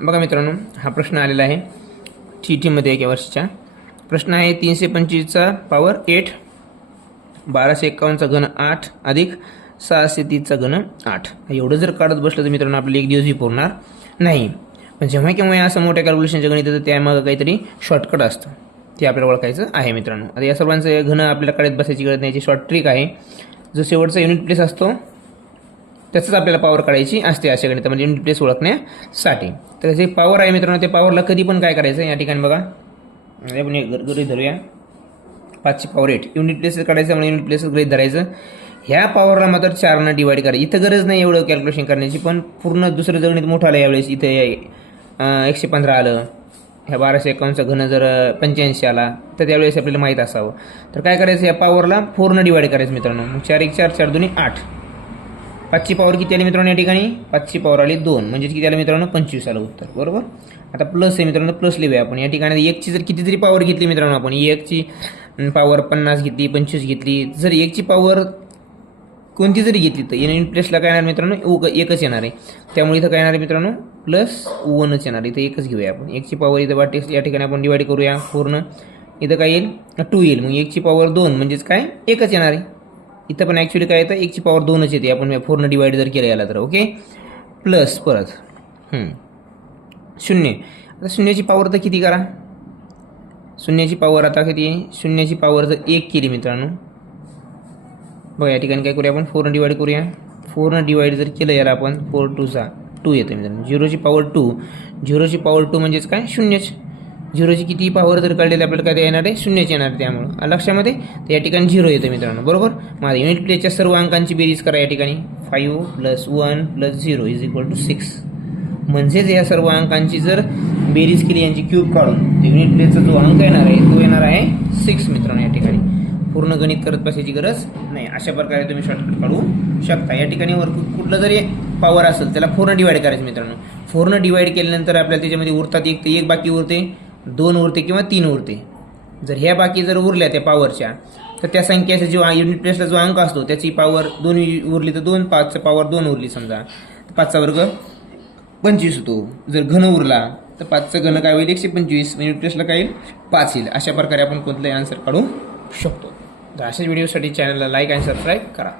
बघा मित्रांनो, हा प्रश्न आलेला आहे TETमध्ये एका वर्षीचा प्रश्न आहे. 325चा पॉवर 8, 1251चा घन 8 अधिक 630चा घन 8. एवढं जर काढत बसलं तर मित्रांनो आपल्याला एक दिवसही पुरणार नाही. पण जेव्हा केव्हा असं मोठ्या कॅल्क्युलेशनचं गणित येतं त्यामागं काहीतरी शॉर्टकट असतं, ते आपल्याला ओळखायचं आहे मित्रांनो. आता या सर्वांचं घन आपल्याला काढत बसायची गरज नाही. याची शॉर्ट ट्रिक आहे, जो शेवटचा युनिट प्लेस असतो त्याचंच आपल्याला पॉवर काढायची असते अशा गणितामध्ये युनिट प्लेस ओळखण्यासाठी. तर जे पॉवर आहे मित्रांनो, त्या पॉवरला कधी पण काय करायचं या ठिकाणी बघा, आपण एक गृहीत धरूया 5ची पॉवर 8 युनिट प्लेस काढायचं म्हणजे युनिट प्लेस गृहीत धरायचं. ह्या पॉवरला मात्र 4ने डिवाइड करायचं. इथं गरज नाही एवढं कॅल्क्युलेशन करण्याची, पण पूर्ण दुसरं गणित मोठं आलं यावेळेस. इथे 115 आलं, ह्या 1251चा घन जर 85 आला तर त्यावेळेस आपल्याला माहीत असावं. तर काय करायचं, या पॉवरला 4ने डिवाइड करायचं मित्रांनो. मग 4 1 4 4 2 8. 5ची पॉवर किती आली मित्रांनो या ठिकाणी? 5ची पॉवर आली 2, म्हणजे किती आलं मित्रांनो? 25 आलं उत्तर, बरोबर. आता प्लस आहे मित्रांनो, प्लस लिहूया आपण. या ठिकाणी 1ची जर किती जरी पॉवर घेतली मित्रांनो, आपण 1ची पॉवर 50 घेतली, 25 घेतली, जर 1ची पॉवर कोणती जरी घेतली तर युनिट प्लेसला काय येणार मित्रांनो? एकच येणार आहे. त्यामुळे इथं काय येणार आहे मित्रांनो? प्लस 1च येणार. इथं एकच घेऊया आपण. 1ची पॉवर इथं या ठिकाणी आपण डिवाइड करूया पूर्ण. इथं काय येईल? 2 येईल. मग 1ची पॉवर 2 म्हणजेच काय? एकच येणार आहे. इथं पण ॲक्च्युली काय येतं? 1ची पॉवर 2च येते. आपण 4ने डिवाइड जर केलं याला तर, ओके. प्लस परत 0. आता 0ची पॉवर तर किती करा? 0ची पॉवर आता किती आहे? 0ची पॉवर जर 1 केली मित्रांनो, बघा या ठिकाणी काय करूया आपण? 4ने डिवाइड करूया. 4ने डिवाइड जर केलं याला आपण, 4 2 2 येतं मित्रांनो. 0ची पॉवर 2, 0ची पॉवर 2 म्हणजेच काय? 0च. 0ची किती पॉवर जर काढलेली आपल्याला काय येणार आहे? 0च येणार. त्यामुळं लक्षामध्ये तर या ठिकाणी 0 येतं मित्रांनो, बरोबर. मग युनिट प्लेसच्या सर्व अंकांची बेरीज करा. या ठिकाणी 5 + 1 + 0 = 6. म्हणजेच या सर्व अंकांची जर बेरीज केली, यांची क्यूब काढून, युनिट प्लेसचा जो अंक येणार आहे तो येणार आहे 6 मित्रांनो. या ठिकाणी पूर्ण गणित करत बसायची गरज नाही. अशा प्रकारे तुम्ही शॉर्टकट काढू शकता. या ठिकाणी वर कुठलं जरी पॉवर असेल त्याला 4ने डिवाइड करायचं मित्रांनो. 4ने डिवाइड केल्यानंतर आपल्याला त्याच्यामध्ये उरतात एक बाकी उरते, 2 उरते किंवा 3 उरते. जर ह्या बाकी जर उरल्या त्या पॉवरच्या, तर त्या संख्येचा जो युनिट प्लेसला जो अंक असतो त्याची पॉवर 2 उरली तर 2, 5ची पॉवर 2 उरली समजा, 5चा वर्ग 25 होतो. जर घन उरला तर 5चं घन काय होईल? 125. युनिट प्लेसला काय येईल? 5 येईल. अशा प्रकारे आपण कोणताही आन्सर काढू शकतो. तर अशाच व्हिडिओसाठी चॅनलला लाईक आणि सबस्क्राईब करा.